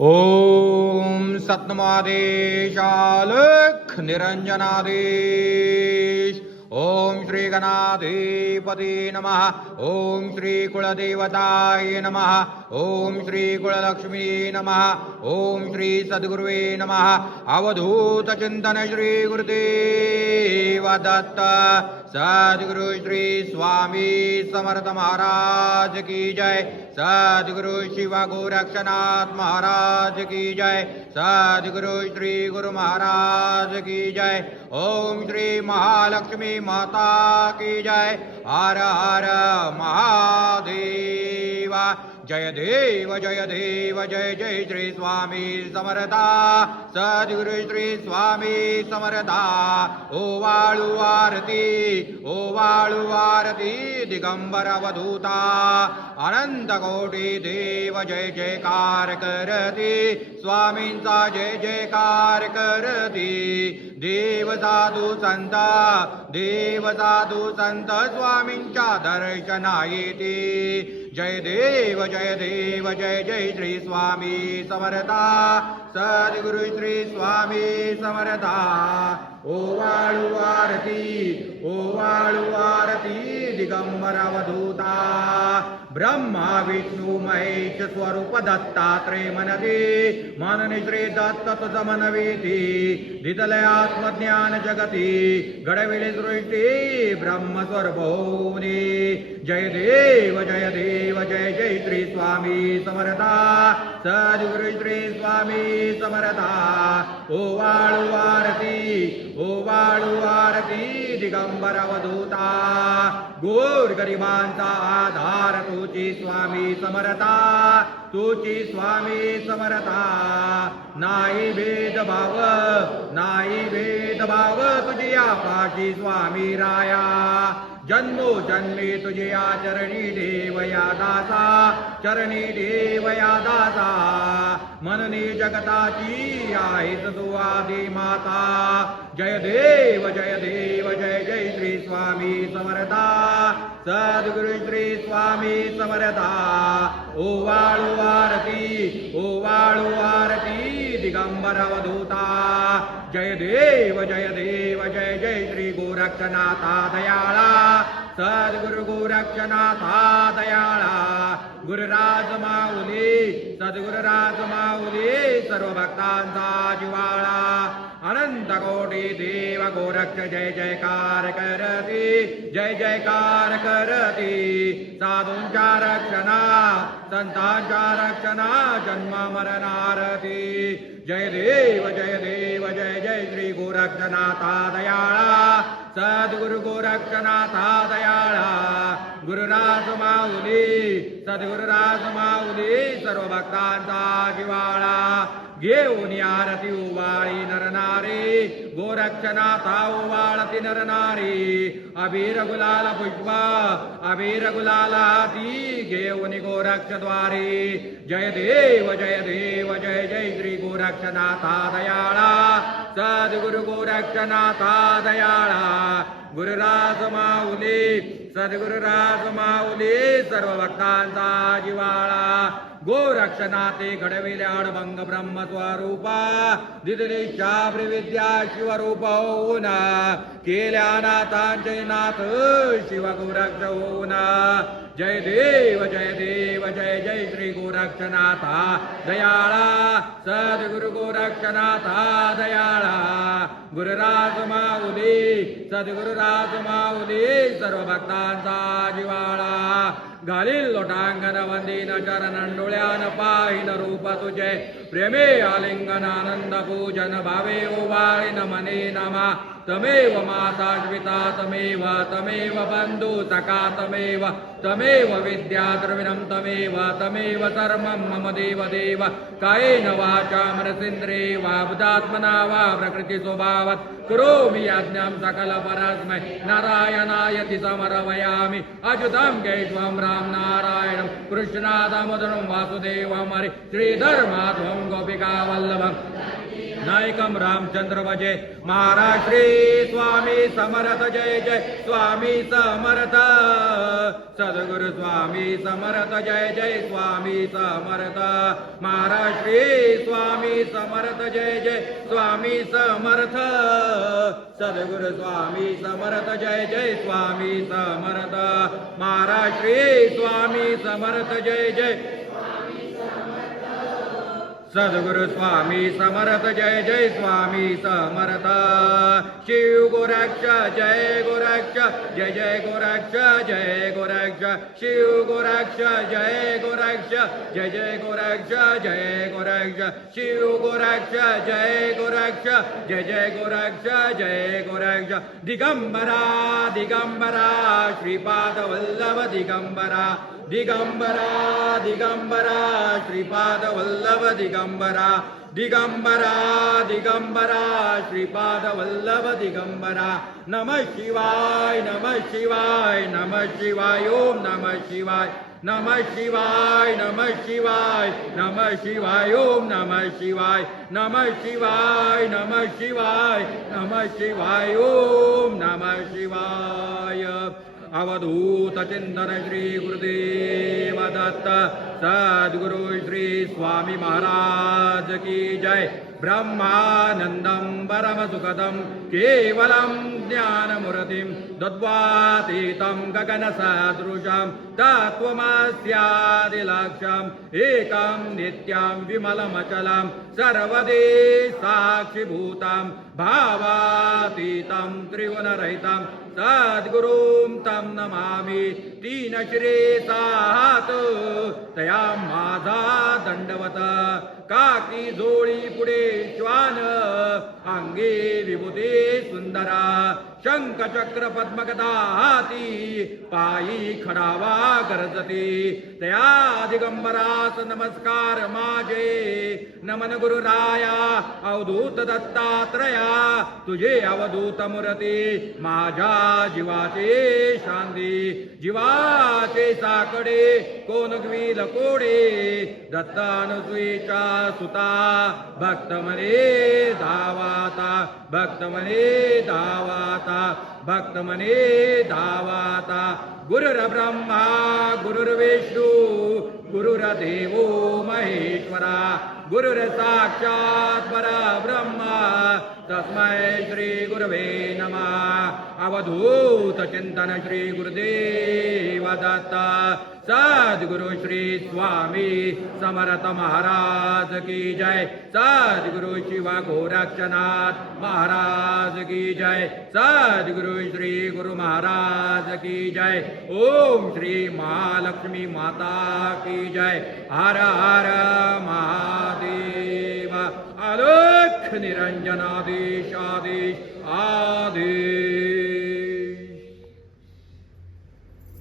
ॐ सत्नमादेशालक्ष निरञ्जनादेश। ॐ श्रीगणाधिपती नमः। ॐ श्रीकुलदेवताय नमः ॐ श्रीकुललक्ष्मी नमः। ॐ श्री सद्गुरुवे नमः। अवधूत अवधूतचिन्तन श्रीगुरुदेव दत्त सद्गुरु श्री स्वामी समर्थ महाराज की जय। सद्गुरु शिव गोरक्षनाथ महाराज की जय। सद्गुरु श्री गुरु महाराज की जय। ओम श्री महालक्ष्मी माता की जय। हर हर महादेव। जय देव जय देव जय जय श्री स्वामी समरता। सद्गुरु श्री स्वामी समरता। ओ वाळू आरती ओ वाळू आरती दिगंबर अवधूता अनंत कोटी देव जय जयकार करती। स्वामींचा जय जयकार करती। देव साधू संत देव साधू संत स्वामींच्या दर्शना येते जय देव जय देव जय जय श्री स्वामी समर्था। सद्गुरु श्री स्वामी समर्था। ओवाळुवारती ओवाळुवारती आरती ब्रह्मा विष्णू महेश स्वरूप दत्तात्रय मनदे मननि श्री दत्त तुझ मनवेती दिदलय आत्मज्ञान जगती घडविले सृष्टी ब्रह्म स्वरूपी जय देव जय देव जय जय श्री स्वामी समर्था. सद्गुरु श्री स्वामी समरथा। ओ वाळू ओ वाळू दिगंबर अवधूता। गोर गरिबांचा आधार तुझी स्वामी समर्था तुची स्वामी समर्था। नाही भेदभाव नाही भेदभाव तुझी आपाशी स्वामी राया। जन्मो जन्मे तुझया चरणी देवया दासा चरणी देवया दासा मननी जगताची आहेस तू आदी माता। जय देव जय देव जय जय श्री स्वामी समरता सद्गुरु श्री स्वामी समरता ओ वाळू आरती ओ वाळू आरती। दिगंबरवधूता। जय देव जय देव जय जय श्री गोरक्षनाथा दयाळा। सद्गुरु गोरक्षनाथा दयाळा। गुरुराज माऊली सद्गुरुराज माऊली सर्व भक्तांचा जिवाळा अनंत कोटी देव गोरक्ष जय जयकार करती जय जयकार करती। साधूंच्या रक्षणा संतांच्या रक्षणा जन्म मरणारती। जय देव जय देव जय जय श्री गोरक्षनाथा दयाळा। सद्गुरु गोरक्षनाथा दयाळा। गुरुराज माऊली सद्गुरुराज माऊली सर्व भक्तांचा जिवाळा घेऊन आरती उवाळी नरनारी गोरक्षनाथा उवाळती नरनारी अबीर गुलाल पुष्पा अबीर गुलाल हाती घेऊन गोरक्षद्वारी जय देव जय देव जय जय श्री गोरक्षनाथा दयाळा सद्गुरु गोरक्षनाथा दयाळा गुरुराज माऊली सद्गुरुराज माऊली सर्व भक्तांचा जिवाळा गोरक्षनाथे घडविले अडभंग ब्रह्म स्वरूपा दिदली शिवरूप होऊन केल्या नाथांचे नाथ शिव गोरक्ष होऊन जय देव जय देव जय जय श्री गोरक्षनाथा दयाळा सद्गुरु गोरक्षनाथा दयाळा। गुरुराज माऊली सद्गुरुराज माऊली सर्व भक्तांचा जिवाळा घालील लोटांगण वंदीन चरण डोळ्यान पाहिन रूप तुझे. प्रेमे आलिंगन पूजन भावे ओवाळीन मने नमा। तमेव माता तमेव तमेव बंधू तमेव तमेव विद्याद्रविणं तमेव तमेव धर्मं मम देव देव। कायेन वाचा मनसेन्द्रे वा बुधात्मना वा प्रकृतिस्वभावत्। करो करोमि आज्ञां सकल परात्मय नारायणायति समरवयामि अच्युतं केशवं राम नारायणं कृष्णादामोदरं वासुदेवं हरि. श्रीधर्माध्वं गोपिका वल्लभम्. नायकम रामचंद्र भजे महाराज स्वामी समरथ जय जय। स्वामी समरथ। सद्गुरु स्वामी समरथ जय जय। स्वामी समरथ। महाराष्ट्री स्वामी समरथ जय जय। स्वामी समर्थ। सद्गुरु स्वामी समरथ जय जय। स्वामी समर्थ। महाराष्ट्री स्वामी समर्थ जय जय। सद्गुरु स्वामी समर्थ जय जय स्वामी समर्थ। शिव गोरक्ष जय गोरक्ष जय जय गोरक्ष जय गोरक्ष। शिव गोरक्ष जय गोरक्ष जय जय गोरक्ष जय गोरक्ष। शिव गोरक्ष जय गोरक्ष जय जय गोरक्ष जय गोरक्ष। दिगंबरा दिगंबरा श्रीपाद वल्लभ दिगंबरा। दिगंबरा दिगंबरा श्रीपाद वल्लभ दिगंबरा। दिगंबरा दिगंबरा श्रीपाद वल्लभ दिगंबरा नम शिवाय नम शिवाय नम शिवाय ओम नम शिवाय नम शिवाय नम शिवाय नम शिवाय ओम नम शिवाय नम शिवाय नम शिवाय नम शिवाय ओम नम शिवाय अवधूत चिंतन श्री गुरुदेव सद्गुरु श्री स्वामी महाराज की जय। ब्रह्मानन्दं परमसुखदं केवलं ज्ञानमुरतिं दद्वातीतं गगनसदृशं तत्त्वमस्यादिलक्ष्यम् एकं नित्यां विमलमचलं सर्वदे साक्षिभूतं भावातीतं त्रिगुणरहितं। सद्गुरु तं नमामि। तीन तया माझा दंडवत काकी जोळी पुढे श्वान। अंगे विभूते सुंदरा शंखचक्र हाती पायी खडावा गरजते तया दिगंबरास नमस्कार माझे नमन गुरुराया अवधूत दत्तात्रया तुझे अवधूत मुरते माझ्या जीवाचे शांती जीवाचे साकडे कोण ग्वील कोडे? दत्तानुसुईचा सुता भक्त मने धावाता भक्त मने धावाता भक्त मने धावाता. गुरुर ब्रह्मा गुरुर्विष्णू गुरुर्देवो महेश्वरा. गुरुर साक्षात् परब्रह्मा तस्मै श्री गुरवे नमः. अवधूत चिंतन श्री गुरुदेव. दत्त सदगुरु श्री स्वामी समर्थ महाराज की जय। सदगुरु शिव गोरक्षनाथ महाराज की जय। सदगुरु श्री गुरु महाराज की जय। ओम श्री महालक्ष्मी माता की जय। हर हर महादेव। आलोक निरंजनादेश आदेश आदेश।